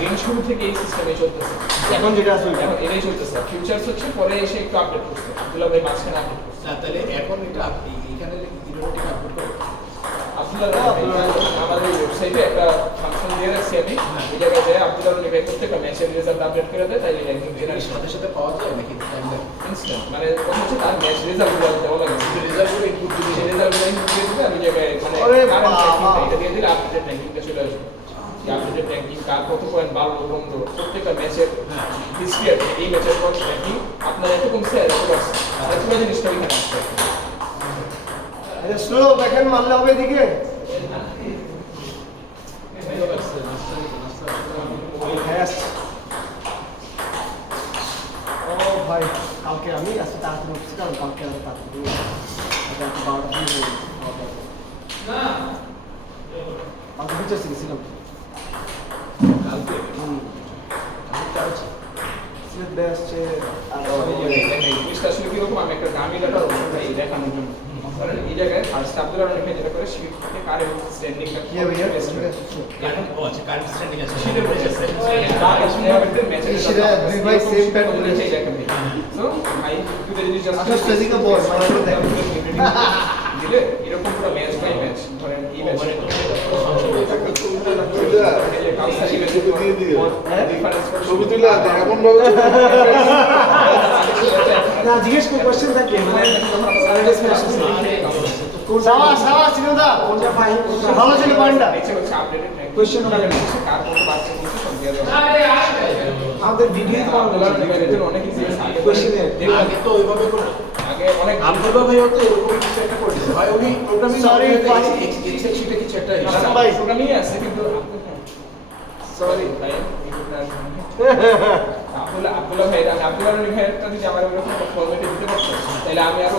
Main শুরু থেকে এই সিস্টেমে চলতেছে। এখন যেটা আছে এখন এটাই চলতেছে। ফিউচারস হচ্ছে পরে এসে একটু আপডেট করছে। আব্দুল্লাহ ভাই মাঝখানে আপডেট করছে। তাহলে এখন এটা আপনি এখানে ইনোভেটিভ আপলোড করে আব্দুল্লাহ আমাদের ওয়েবসাইটে একটা ফাংশন দিয়ে রাখছি আমি। এই জায়গায় যায় আব্দুল্লাহ ভাই প্রত্যেকটা ম্যাচের রেজাল্ট আপডেট করে দেয়, তাই র্যাঙ্কিং জেনারেট সাথে সাথে পাওয়া যায় নাকি টাইম লাগে? ইনস্ট্যান্ট। মানে কথা হচ্ছে তার ম্যাচ রেজাল্টগুলো দেওয়া লাগে। রেজাল্টগুলো ইনপুট দিলে সেই রেজাল্টগুলো ইনপুট দিয়ে দিলে আমি জায়গায় মানে আরে কারেন্ট বাবা। র্যাঙ্কিংটা এটা দিয়ে দিলে আপডেটেড র্যাঙ্কিংটা চলে আসবে। আপডেটেড র্যাঙ্কিং কার কত পয়েন্ট বাড়লো কমলো প্রত্যেকটা ম্যাচের হিস্ট্রি আছে। এই ম্যাচের পর র্যাঙ্কিং আপনার এত কমছে এত বাড়ছে, আর পুরো জিনিসটা এখানে আসছে। আরে স্লো দেখেন মারলে হবে এদিকে ও ভাই কালকে আমি আজকে তাড়াতাড়ি উঠছি কারণ কালকে আমি তাড়াতাড়ি এটা একটু 12টা দিয়ে না আজকে বিচার শিখেছিলাম কালকে সিলেট বে আসছে আর জিনিসটা আসলে কিরকম আমি একটা দামি লেটার এই দেখানোর জন্য কারণ এই জায়গায় আর স্টাফদের অনেকে যেটা করে শিফট থেকে কারেন্ট স্ট্যান্ডিংটা কি হবে ইয়ার এখন ও আচ্ছা কারেন্ট স্ট্যান্ডিং আছে সেটা সেটা বলেছে বলেছে তার আসলে ম্যাচের সেটা দুই ভাই সেম প্যাড বলেছে দেখেন সো আই দুটো জিনিস জাস্ট আচ্ছা স্টেজিং এ বল মানে দেখেন দিলে এরকম পুরো ম্যাচ বাই ম্যাচ ধরেন এই ম্যাচ ছবি তুলে এমন ভাবে না জিজ্ঞেস কোন কোশ্চেন থাকে সাওয়া সাওয়া সিনোদা কোনটা ফাইন ভালো ছিল পয়েন্টটা কোশ্চেন হবে কার কত বাচ্চা বলছে সব দিয়ে দাও আমাদের ভিডিও তো অনেক ইজি কোশ্চেনের আগে তো ওইভাবে করে আগে অনেক আব্দুল্লাহ ভাইও তো এরকম কিছু একটা করে দিয়েছে ভাই উনি প্রোগ্রামিং Sorry, ভাই। এক্সেল শিটে কিছু একটা হাসান ভাই। প্রোগ্রামিং আছে কিন্তু সরি ভাই আব্দুল্লাহ ভাই ভাইয়েরটা যদি আমার এরকম একটা ফরম্যাটে দিতে পারতো তাহলে আমি আরো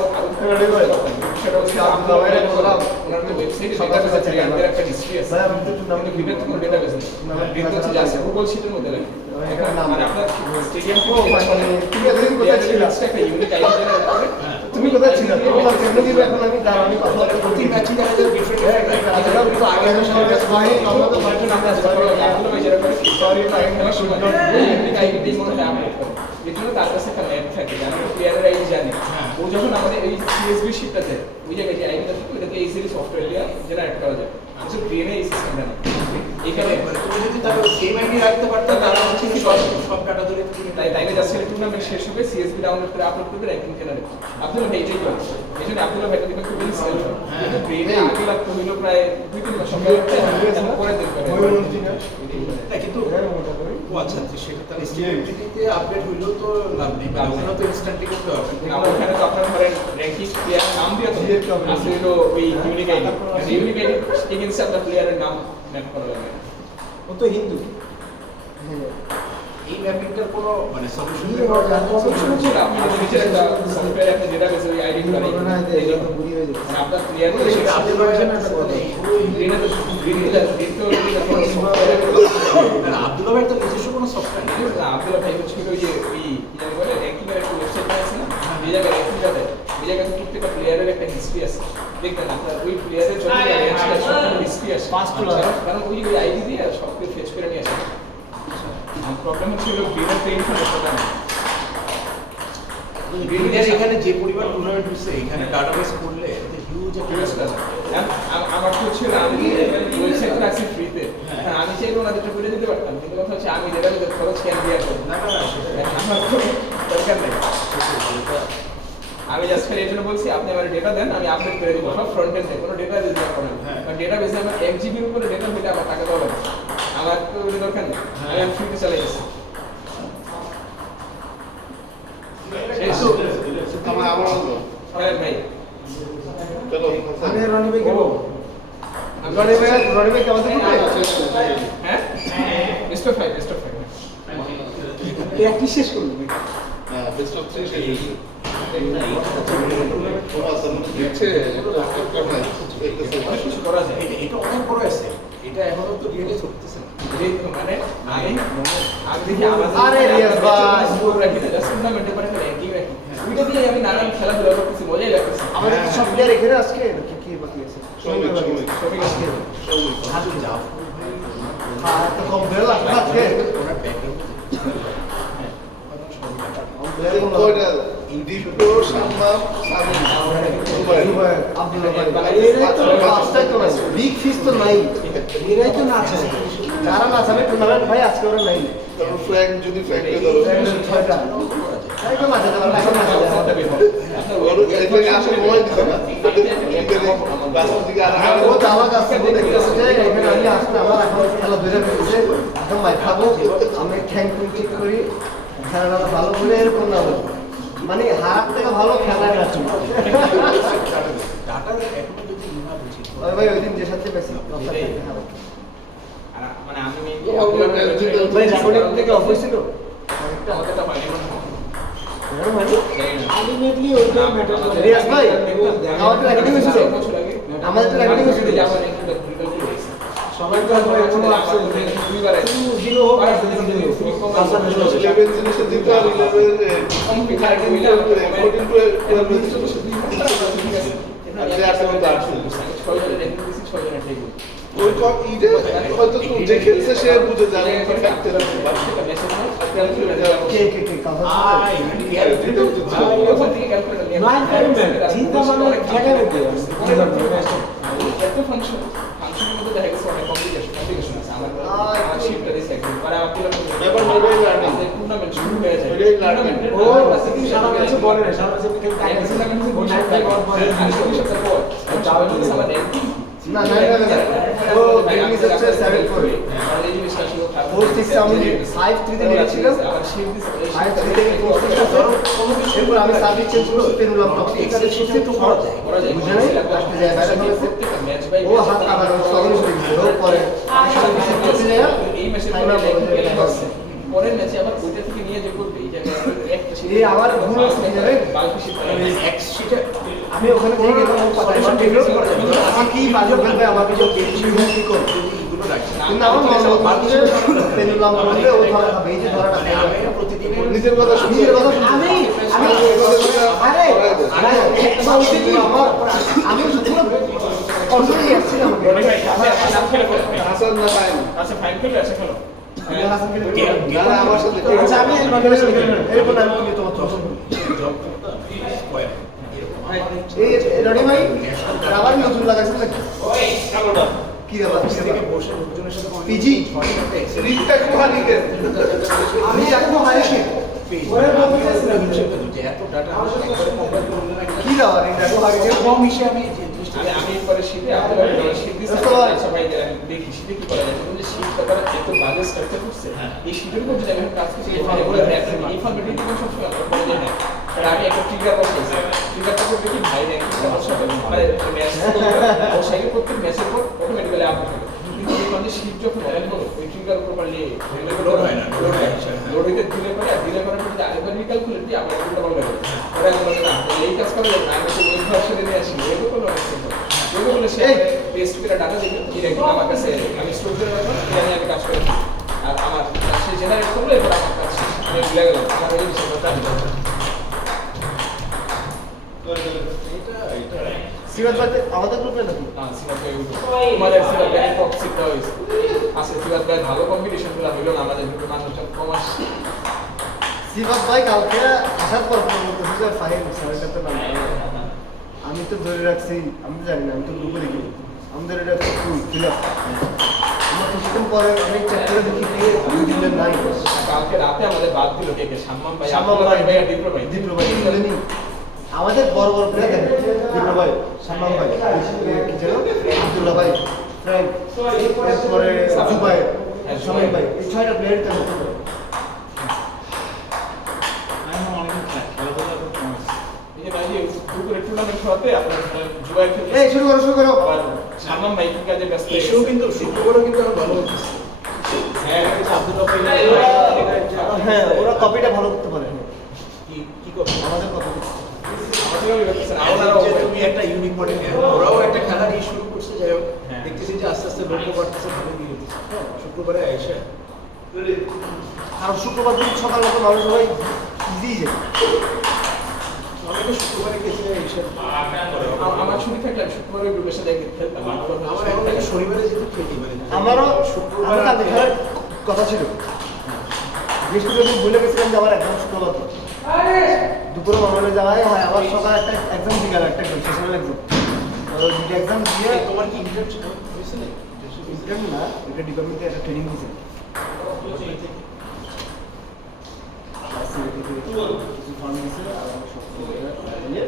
সেটা হচ্ছে আব্দুল্লাহ ভাইয়ের বললাম ওনার যে ওয়েবসাইটে ডেটাবেসে একটা হিস্ট্রি আছে ভাই আমি তো একটু নাম কিন্তু ভিডিও তো ডেটাবেস না ভিডিও হচ্ছে জাস্ট গুগল শিটের মধ্যে লাগে মানে আপনার স্টেডিয়াম মানে তুমি এতদিন কোথায় ছিলা একটা ইউনিক আইডি জেনারেট করে তুমি কোথায় ছিলা তোমার কেমনে দিবে এখন আমি দাঁড়া আমি কথা বলতে প্রতি ম্যাচে দেখা যায় ডিফারেন্ট এটা কিন্তু আগে আমি সবাই ভাই আমরা তো ফাইটে নাম আছে আব্দুল্লাহ ভাই যেটা করে সরি ভাই খেলা শুরু করে ইউনিক আইডি মনে হয় আপডেট করে এর জন্য তার কাছে একটা ম্যাপ থাকে আমি প্লেয়ারের আইডি জানি ও যখন আমাদের এই সিএসবি শিটটাতে ওই জায়গায় যে আইডিটা থাকে ওটাতে এই সিরিজ সফটওয়্যার দিয়ে জেনারেট করা যায় আচ্ছা ব্রেনে এই সিস্টেমটা নেই এখানে তুমি যদি তাহলে সেম আইডি রাখতে পারতে তাহলে হচ্ছে কি সব ডাটা ধরে তুমি তাইলে যাচ্ছে টুর্নামেন্ট শেষ হবে সিএসবি ডাউনলোড করে আপলোড করবে র্যাঙ্কিং জেনারেট আব্দুল্লাহ ভাই এটাই করে এই জন্য আব্দুল্লাহ ভাইটা দিবে খুব ইনস্টল কিন্তু ব্রেনে আগে লাগতো হইলো প্রায় 2-3 মাস সময় লাগতো পরে দেখবে না কিন্তু ও আচ্ছা সেটা তাহলে স্টেবিলিটিতে আপডেট হইলো তো লাভ নেই কারণ ওখানে তো ইনস্ট্যান্টলি করতে হবে না ওখানে তো আপনার ধরেন র্যাঙ্কিং প্লেয়ার নাম দিয়ে তো আসলে হলো ওই unique ID unique ID against আপনার প্লেয়ারের নাম ম্যাপ করা লাগে ও তো হিন্দু এই ম্যাপিংটার কোনো মানে সলিউশন সবসময় ছিল আপনার নিচের একটা সফটওয়্যার একটা ডেটাবেস ওই আইডি করে এই জন্য বুড়ি হয়ে যাবে আপনার প্লেয়ার সেটা আপনি বলছেন একটা কথা গ্রিনে তো আব্দুল্লাহ ভাই তো নিজস্ব কোনো সফটওয়্যার নেই আব্দুল্লাহ ভাই হচ্ছে ওই যে ওই কি জানি বলে র্যাঙ্কিং এর একটা ওয়েবসাইট আছে না এই জায়গায় র্যাঙ্কিং যাবে এই জায়গায় প্রত্যেকটা প্লেয়ারের একটা হিস্ট্রি আছে দেখবেন আপনার ওই প্লেয়ারের জন্য হিস্ট্রি আছে কারণ ওই আইডি দিয়ে সব কিছু ফেচ করে নিয়ে আসে প্রবলেম হচ্ছে হলো গ্রিনের পেইন্ট করতে না গ্রিনের এখানে যে পরিমাণ টুর্নামেন্ট হচ্ছে এখানে ডাটাবেস করলে হিউজ একটা আমার তো হচ্ছে আমি ওয়েবসাইট রাখছি ফ্রিতে আমি চাইলে ওনাদেরটা করে দিতে পারতাম কিন্তু কথা হচ্ছে আমি যেটা খরচ কেন দিয়ে আসবো না না না সেটা আমার তো দরকার নেই আমি জাস্ট খালি এই জন্য বলছি আপনি আমার ডেটা দেন আমি আপডেট করে দিব সব ফ্রন্ট এন্ডে কোনো ডেটা দিতে পারবো না কারণ ডেটা বেসে আমার 1 জিবির উপরে ডেটা দিলে আমার টাকা দেওয়া লাগবে আমার তো ওই দরকার নেই আমি ফ্রিতে চালাই যাচ্ছি আমার আমার হ্যাঁ ভাই চলো আমি রনি ভাই কেবো রনি ভাই কেমন থাকবে হ্যাঁ বেস্ট অফ 5 একটি শেষ করব হ্যাঁ বেস্ট অফ 3 শেষ হয়েছে দেখছে অনেক কিছু করা যায় এটা অনেক বড় আছে এটা এখনো তো রিয়েলি চলতেছে না এই তো মানে আমি দেখি আমাদের আরে রিয়াজ ভাই স্কোর রাখি না জাস্ট টুর্নামেন্টে পারে র্যাঙ্কিং রাখি ওইটা দিয়ে আমি নানান খেলাধুলা করতেছি মজাই লাগতেছে আমাদের সব প্লেয়ার এখানে আজকে নাকি কি বাকি আছে সৌমিক সবই আজকে হাজু যাও হ্যাঁ তো কম বেলা আজকে আব্দুল্লাহ ভাই এরাই তো ফার্স্টটাই তো নাই বিগ ফিশ তো নাই এরাই তো নাচে যারা নাচাবে টুর্নামেন্ট ভাই আজকে ওরা নাই তারপর ফ্ল্যাগ যদি ফ্ল্যাগ করে ধরো ছয়টা তাই তো নাচাতে পারবে এখন নাচাতে পারবে ওর এখানে আসলে সময় দিতে না বাসের দিকে আর ও তো আমার কাছে দেখতেছে যে এখানে আমি আসলে আমার এখন খেলা ধরে ফেলছে এখন ভাই খাবো আমি ঠ্যাং ঠিক করি খেলাটা ভালো করে এরকম না হলো মানে হারার থেকে ভালো খেলায় রাখছি ডাটার এখনো যদি না বুঝি ভাই ওই দিন যে সাথে বেশি মানে আমি ভাই রেকর্ডিং থেকে অফ হয়েছিল আমাদেরটা পাইনি আলটিমেটলি ওইটা ম্যাটার রিয়াজ ভাই আমাদের রেকর্ডিং হয়েছিল আমাদের তো রেকর্ডিং হয়েছিল সবাই তো এখনো আসছে দুইবার আছে 0 হোক আর 0 হাসান 11 জিনিসের দিতে আর 11 কম্পিউটার 14 to 12 আর যে আসলে তো আসছে ওই কম ইডে হয়তো তো যে খেলছে সে বুঝে যাবে ফ্যাক্টর কে কে কে কথা আই নয় চিন্তা মানে খেলে রেখে এত ফাংশন ফাংশনের মধ্যে দেখা গেছে অনেক কমপ্লিকেশন আছে আমার শিফটটা দিছে একদম পরে আপনারা ব্যাপার মোবাইল লার্নিং টুর্নামেন্ট শুরু হয়ে যায় মোবাইল লার্নিং ও সারা কিছু বলে না সারা কিছু খেলে তাই আছে না কিন্তু ও নাইট টাইম অন করে না না না ও গেমিস হচ্ছে 7-4 4-6 আমি 5-3 তে নিয়েছিলাম 5-3 থেকে 4-6 টা ধরো এরপর আমি সার্ভিস চেঞ্জ করে পেনুলাম টপ এখানে শিফট একটু করা যায় বুঝে নাই লাস্টে যায় বাইরে হলে ও হাত আবার সরল করে দিল পরে সার্ভিস করতে যায় এই ম্যাচে পরের ম্যাচে আবার ওইটা থেকে নিয়ে যে করবে এই জায়গায় একটা এই আমার ভুল হচ্ছে কি জানেন বাল্ক শিট এক্স শিটে আমি ওখানে থেকে গেলাম ও কথা দেখলো আমার কি বাজে বলবে আমাকে যে গেম কি করব এগুলো রাখছে কিন্তু আমার মনে হচ্ছে পেনুলাম বললে ও ধরা খাবে এই যে ধরাটা আমি প্রতিদিন নিজের কথা শুনে নিজের কথা আমি আরে আমি পুরো কন্ট্রোল নিয়ে আসছিলাম হাসান না পাইন আচ্ছা ফাইন করলে আছে খেলো না না আমার সাথে আচ্ছা আমি এরপর আমি তুমি তোমার তো এই রনি ভাই আবার নতুন লাগাইছেন নাকি কি ব্যাপার বসে লোকজনের সাথে পিজি রিকটা কোহানিকে আমি এখনো হারিয়েছি ওরে বলতেছিলাম এত ডাটা কি দাও এই দেখো হারিয়েছে কম হিসেবে আমি যে আমি পরে শীতে আপনারা শীত দিতে সবাই দেখি শীতে কি করা যায় কিন্তু শীতটা তারা এত বাজে স্ট্রাকচার করছে এই শীতের উপর যদি আমি কাজ করছি এগুলো এই ফর্মেটিং কিন্তু সবসময় আমরা করে যাই না কারণ আমি একটা ট্রিগার বসাইছি ট্রিগারটা করতে কি ভাই না একটা বসা হবে মানে ম্যাচ বসাই প্রত্যেক ম্যাচের পর অটোমেটিক্যালি আপডেট হবে কিন্তু এই মানে শীত যখন অন করো ওই ট্রিগার প্রপারলি লোড হয় না লোড হয় লোড হইতে দিলে পরে আর দিলে পরে যদি আরেকবার রিক্যালকুলেট দিই আবার উল্টা পাল্টা করে ওরা বলে না এই কাজ করে না আমি তো ওই ভার্সনে নিয়ে আসি এগুলো কোনো এগুলো বলে সে টেস্ট করে ডাটা দিবে ডিরেক্ট আমার কাছে আমি স্টোর করে রাখবো আমি আগে কাজ করে আর আমার সে জেনারেট করলে এবার আমার কাছে আমি ভুলে গেলাম আমার ওই বিষয়টা সিরাজ ভাই আমাদের গ্রুপে নাকি আমাদের সিরাজ ভাই টক্সিক হয়েছে আসলে সিরাজ ভাই ভালো কম্পিটিশন গুলো হইলো না আমাদের গ্রুপে মানুষজন কম আসছে সিরাজ ভাই কালকে আসার পর বলতেছে যে ফাইন স্যারটা তো নাম আমি তো ধরে রাখছি আমি তো জানি না আমি তো গ্রুপে দেখি আমাদের এটা ফুল ফিল আপ আমার কিছুক্ষণ পরে অনেক চেক করে দেখি যে দুই দিনের নাই কালকে রাতে আমাদের বাদ দিল কে কে সাম্মাম ভাই সাম্মাম আব্দুল্লাহ ভাই, আর দীপ্র ভাই বলেনি আমাদের বড় বড় প্লেয়ার দেখেন দীপ্র ভাই সাম্মাম ভাই কি ছিল আব্দুল্লাহ ভাই ফ্রেন্ড এরপরে সাজু ভাই সময় ভাই এই ছয়টা প্লেয়ারই তো হতে পারে এই যে ভাই যে গ্রুপের টুর্নামেন্ট হতে আপনারা জুয়া খেলতে এই শুরু করো আবার সাম্মাম ভাই কি কাজে ব্যস্ত এসেও কিন্তু শুক্রবারও কিন্তু আরো ভালো হচ্ছে হ্যাঁ আব্দুল্লাহ ভাই হ্যাঁ ওরা কপিটা ভালো করতে পারে কি করবে আমাদের কপি আমাদেরও করতেছেন যে তুমি একটা ইউনিক মডেল ওরাও একটা খেলা নিয়ে শুরু করছে যাই হোক দেখতেছি যে আস্তে আস্তে লক্ষ্য করতেছে ভালো দিয়ে শুক্রবারে এসে আর শুক্রবার দিন সকাল মতো মানুষ সবাই ইজি যায় আমি তো শুক্রবারে গেছি এসে আমার ছুটি থাকলে আমি শুক্রবার ওই গ্রুপের সাথে খেলতাম আমার এখন থেকে শনিবারে যেতে খেলি মানে আমারও শুক্রবার আমি কালকে খেলার কথা ছিল বৃহস্পতিবার দিন ভুলে গেছিলাম যে আমার একদম শুক্রবার তো দুপুরে মামানে যাওয়াই হয় আবার সকাল একটা একদম বিকাল একটা সেশনাল একদম দুটো এক্সাম দিয়ে তোমার কি ইন্টার্নশিপ হয়েছে না? ইন্টার্ন না, এটা ডিপার্টমেন্টে একটা ট্রেনিং দিয়েছে। কিছু ফর্ম দিয়েছে আর সব দিয়ে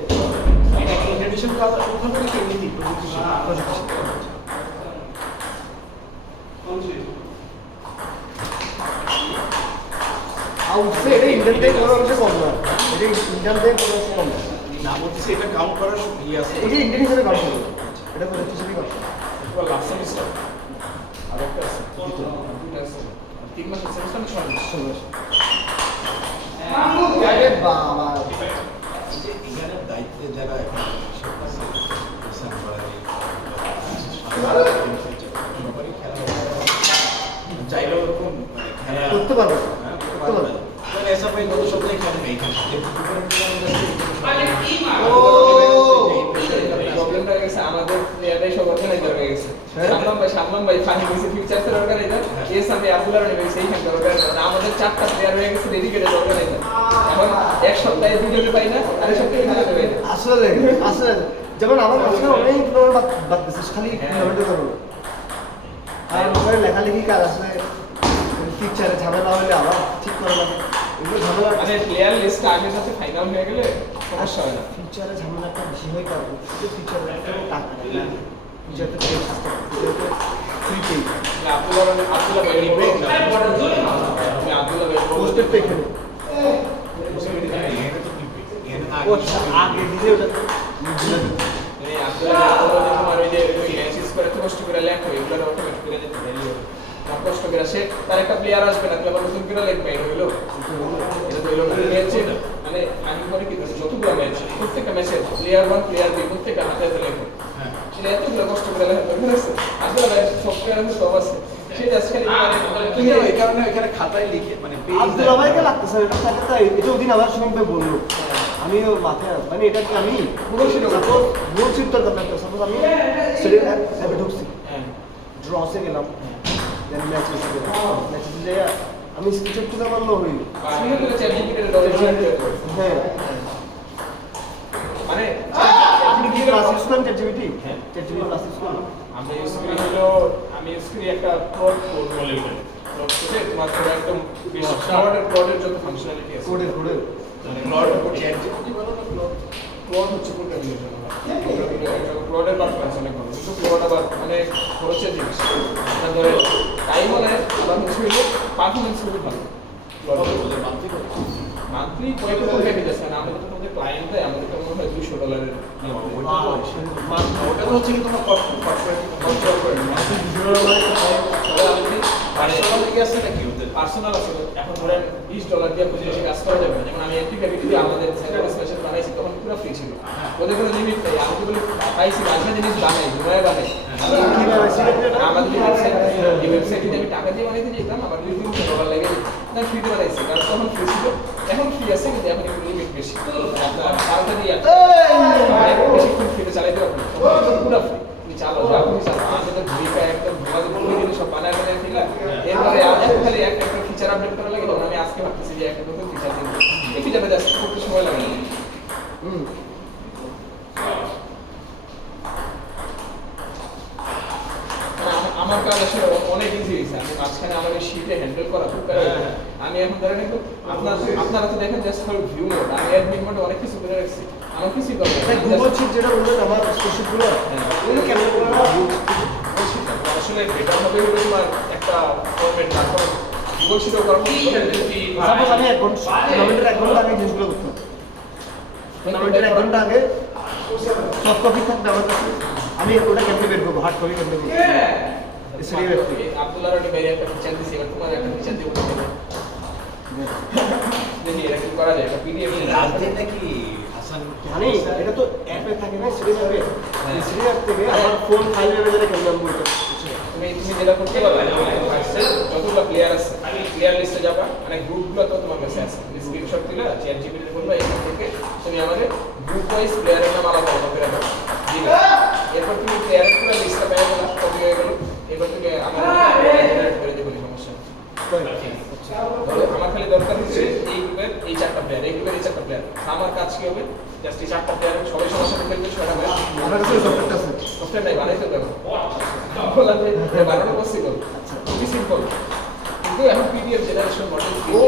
এটা কি ইন্টার্নশিপ কাজ ওখানে নাকি এমনি প্রযুক্তি শিক্ষা? প্রজেক্ট আউটসে এটা ইন্টার্ন থেকে কোনো অংশে কম না, এটা ইন্টার্ন থেকে কোনো অংশে কম না, না বলতেছি এটা কাউন্ট করার ইয়ে আছে। এটা ইন্টার্ন হিসেবে কাজ করবে, এটা প্রজেক্ট হিসেবে কাজ করবে। এবার লাস্ট সেমিস্টার আরেকটা আছে দুটো আছে 3 মাসের সেমিস্টার না 6 মাস আরে বাবা যে এখানে দায়িত্বে যারা এখন চাইলেও ওরকম খেলা করতে পারবে, হ্যাঁ, করতে পারবে। এসএফআই গত সপ্তাহে খেলে নেই প্রবলেমটা হয়ে গেছে আমাদের প্লেয়ারটাই সব অর্গানাইজার হয়ে গেছে। শামলাম ভাই ফানি হয়েছে ফিউচারসের অর্গানাইজার, এস আমি আব্দুল্লাহ রনি ভাই সেইখানকার অর্গানাইজার। আমাদের 4টা প্লেয়ার হয়ে গেছে ডেডিকেটেড অর্গানাইজার। এখন এক সপ্তাহে দুজনে পাই না, আরেক সপ্তাহে দুজনে পাই না। আসলে আসলে যেমন আমার কাছে অনেক টুর্নামেন্ট বাদ দিচ্ছে, খালি টুর্নামেন্টে করবো। আর ওখানে লেখালেখি কাজ আসলে পিকচারে ঝামেলা হলে আবার ঠিক করা লাগে, এগুলো ঝামেলা মানে প্লেয়ার লিস্ট আগের সাথে ফাইনাল হয়ে গেলে সমস্যা হয় না। ফিউচারে ঝামেলাটা বেশি হয়, কারণ ফিউচারে একটা টাকা নেই, ফিউচারে ফিউচারে ফ্রি পে আব্দুল্লাহ ভাই ব্রেক না আমি আব্দুল্লাহ ভাই পোস্টেড পে এখানে ও আগে দিলে ওটা এই আব্দুল্লাহ ভাই তোমার ওই যে ম্যাচেস করে কষ্ট করে লেখো এগুলো অটোমেটিক করে যেতে ভ্যালু কষ্ট করে সে তার একটা প্লেয়ার আসবে না, তুমি আবার নতুন করে লিখবে, এটা হইলো এটা তো হইলো ম্যাচে মানে আমি করে কি যতগুলো ম্যাচ প্রত্যেকটা ম্যাচে প্লেয়ার 1 প্লেয়ার 2 প্রত্যেকটা হাতে হাতে লেখো, সেটা এতগুলো কষ্ট করে লেখা দরকার আছে? আসলে ভাই সফটওয়্যার আমি সব আছে সেটা আজকে তুমি এই কারণে এখানে খাতায় লিখে মানে আব্দুল্লাহ ভাইকে লাগতেছে এটা থাকে, তাই এটা ওদিন আবার শুনবে বললো, আমিও মাথায় মানে এটা কি আমি বলছিল সাপোজ বলছিল তোর কথা, সাপোজ আমি সেটা অ্যাপে ঢুকছি, হ্যাঁ ড্রসে গেলাম, দেন ম্যাচে গেলাম, ম্যাচে যাই আমি স্ক্রিনশট তুলে মারলো হইল, সিঙ্গেল করে চ্যাট জিপিটির ডলার হ্যাঁ মানে আপনি কি ক্লাস ইউজ করেন চ্যাটজিপিটি? হ্যাঁ চ্যাটজিপিটি ক্লাস ইউজ করেন? আমি স্ক্রিন হলো আমি স্ক্রিন একটা প্লট কোড বলে এটা প্লট কোডে তোমার পুরো একদম প্লটের যত ফাংশনালিটি আছে কোডের মানে প্লট কোড চ্যাট জিপিটি বলো না প্লট হচ্ছে প্রোগ্রামিং এর জন্য প্লটের পারফরম্যান্স অনেক ভালো, কিন্তু প্লট আবার মানে খরচের জিনিস, আপনার ধরে টাইমও নেয় আবার হচ্ছে পারফরম্যান্স খুবই ভালো মান্থলি কয়েকটা প্যাকেজ আছে না, আমাদের তো আমাদের ক্লায়েন্ট দেয়, আমাদের তো মনে হয় $200 ওটা তো হচ্ছে কি তোমার পার্সোনাল দিকে আছে নাকি ওদের? পার্সোনাল আছে। এখন ধরেন $20 দিয়ে বুঝে এসে কাজ করা যাবে না, যেমন আমি অ্যাক্টিভিটি দিয়ে আমাদের সেন্টার স্পেশাল বানাইছি তখন পুরো ফ্রি ছিল, ওদের কোনো লিমিট নেই, আমি তো বলি পাইছি মাঝে জিনিস বানাই ঘুমায় বানাই আমাদের এই ওয়েবসাইটে আমি টাকা দিয়ে বানাইতে যেতাম আমার $200-300 লেগে যেত না, ফ্রিতে বানাইছি কারণ তখন ফ্রি ছিল, এখন ফ্রি আছে কিন্তু এখন একটু লিমিট বেশি, আপনার কালকে দিয়ে বেশিক্ষণ ফ্রিতে চালাইতে পারবেন পুরো ফ্রি তুমি চালাও যা তুমি চালাও, আমাদের তো ভূমিকা একদম ধোয়াতে বলবে কিন্তু সব বানায় বানায় ফেলা, এরপরে খালি একটা ফিচার আপডেট করা লাগে, তখন আমি আজকে ভাবতেছি যে একটা নতুন ফিচার দিন এই ফিচারটা জাস্ট করতে সময় লাগে না। আমার কাজ আসলে অনেক ইজি হয়েছে, আমি মাঝখানে আমার এই শীটে হ্যান্ডেল করা খুব আমি এখন ধরেন একটু আপনারা তো দেখেন জাস্ট ফর ভিউ মোড, আমি অ্যাডমিন মোডে অনেক কিছু করে রাখছি, আমার কিছুই করবো না গুগল শিট যেটা বললেন আমার স্প্রেডশিটগুলো ওগুলো কেমন করে আসলে বেটার হবে হলো তোমার একটা ফরম্যাট তারপর গুগল শিটও করবো, সাপোজ আমি 1 ঘন্টা টুর্নামেন্টের 1 ঘন্টা আগে জিনিসগুলো করতাম, টুর্নামেন্টের 1 ঘন্টা আগে সফট কপি থাকবে আমার কাছে, আমি ওটা কেমনে বের করবো, হার্ড কপি কেমনে করবো সেটাই বের করি। আব্দুল্লাহ রনি ভাই একটা ফিচার দিছি, এবার তোমার একটা ফিচার দেবো দেখি এটা কি করা যায়, একটা পিডিএফ রাজদিন নাকি হাসান মানে এটা তো অ্যাপে থাকে না, সিরিজ অ্যাপে সিরিজ অ্যাপ থেকে আমার ফোন ফাইল ম্যানেজারে কেমন আমি বলতে তুমি যেটা করতে পারবে যতগুলো প্লেয়ার আছে প্লেয়ার লিস্টে যাবা, মানে গ্রুপগুলো তো তোমার কাছে আছে, স্ক্রিনশট দিলে চ্যাট জিপিটিতে বলবা এখান থেকে তুমি আমাদের গ্রুপ ওয়াইজ প্লেয়ারের নাম আলাদা আলাদা করে দাও, ঠিক আছে? এরপর তুমি প্লেয়ারের পুরো লিস্টটা পেয়ে গেলা, কপি হয়ে গেল, এরপর থেকে আমরা জেনারেট করে দেবো, সমস্যা নেই। ধরো আমার খালি দরকার হচ্ছে এই গ্রুপের এই 4টা প্লেয়ার, এই গ্রুপের এই 4টা প্লেয়ার। আমার কাজ কি হবে? জাস্ট এই 4টা প্লেয়ার সবাই সবার সাথে খেলবে 6টা ম্যাচ। আমার কাছে সফটওয়্যারটা আছে। সফটওয়্যার নাই, বানাইতে হবে। বলা যায় এটা বানানো পসিবল, খুবই সিম্পল। কিন্তু এখন পিডিএফ জেনারেশন মডেল ও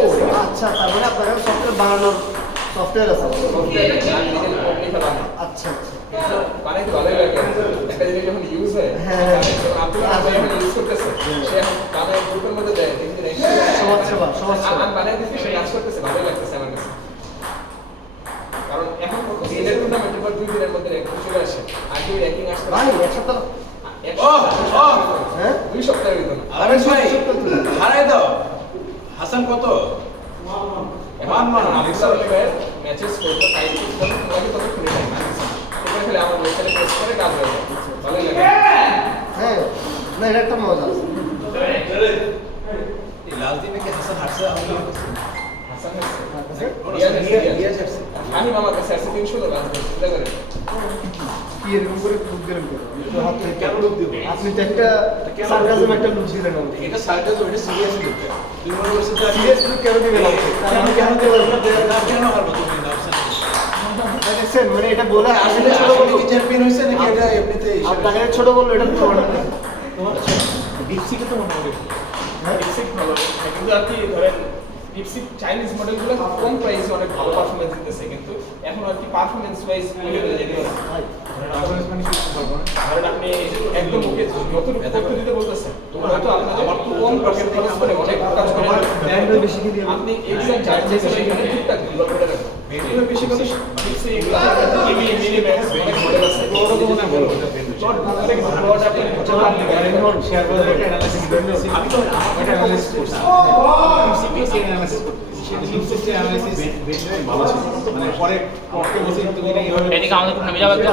আচ্ছা, তার মানে আপনার কাছে সফটওয়্যার বানানোর সফটওয়্যার আছে। সফটওয়্যার আমি নিজের কোড লিখে বানাই। আচ্ছা কিন্তু বানাইতে ভালোই লাগে। একটা জিনিস যখন ইউজ হয়, হ্যাঁ। যখন আপনি যখন ইউজ করতেছে, সে এখন বানায় গ্রুপের মধ্যে দেয়, দেখি যে সমাজসেবা। আমি বানাই দিচ্ছি, সে কাজ করতেছে, ভালোই লাগতেছে আমার কাছে। কারণ এখন দিনের টুর্নামেন্টের পর 2 দিনের মধ্যে র্যাঙ্কিং চলে আসে। আগে র্যাঙ্কিং আসতে ভাই এক সপ্তাহ। হ্যাঁ 2 সপ্তাহের ভিতরে। আরে ভাই হারাই দাও। হাসান কত? ম্যাচেস করতে টাইম ফিক্স করতে তোমাকে তত খুলে টাইম এখানে খেলে আমার ওয়েবসাইটে পোস্ট করে কাজ হয়ে যায়, ভালো লাগে। হ্যাঁ না, এটা একটা মজা আছে। এই লাল দিনে কি হাসান হারছে? আমি হাসান হাসছে, আছে? রিয়াজ হারছে। আমি আমার কাছে আছে 300 রান চিন্তা করে। কি এরকম করে লুক দিলেন কেন? একটু হাত থেকে কেন লোক দিব? আপনি তো একটা সার্কাজম একটা লুক দিলেন আমাকে। এটা সার্কাস, ওটা সিরিয়াসলি দিতে। তুমি মনে করছো যে সিরিয়াস লুক কেন দিবেন আমাকে? আমি কেন দেবো? কেন হারবো তুমি হারছেন? দেখছেন মানে এটা বলে আসলে ছোট আসলে বলবো। কি চ্যাম্পিয়ন হইছে নাকি এটা এমনিতে আপনাকে ছোট বলবো, এটা তো বড় না। ডিপসিকে তো মোটামুটি ডিপসিক ভালো, কিন্তু আর কি ধরেন ডিপসিক চাইনিজ মডেলগুলো কম প্রাইসে অনেক ভালো পারফরম্যান্স দিতেছে, কিন্তু এখন আর কি পারফরম্যান্স ওয়াইজ বলে যেতে পারে। ধরেন আপনি একদম ওকে নতুন পদ্ধতিতে বলতেছেন, হয়তো আপনাদের আমার তো কম পার্সেন্ট খরচ করে অনেক কাজ করে ব্যান্ডও বেশি খেলি আমি। আপনি এক্সাক্ট চার্জেস এখানে ঠিকঠাক ডেভেলপ করে রাখবেন। ভেন্ডিও বেশি করে ডিপসিক মিনি মিনি ম্যাক্স অনেক মডেল আছে, বড় তো মনে বড় চট অনেক বড় আপনি চালান দিবেন শেয়ার করে একটা অ্যানালাইসিস দেন। আমি তো এটা অ্যানালাইসিস করছি ডিপসিকে অ্যানালাইসিস করছি সেটা ডিপসিকে অ্যানালাইসিস ভালো ছিল মানে পরে বসে কিন্তু এইভাবে এদিকে আমাদের থেমে যাবে তো।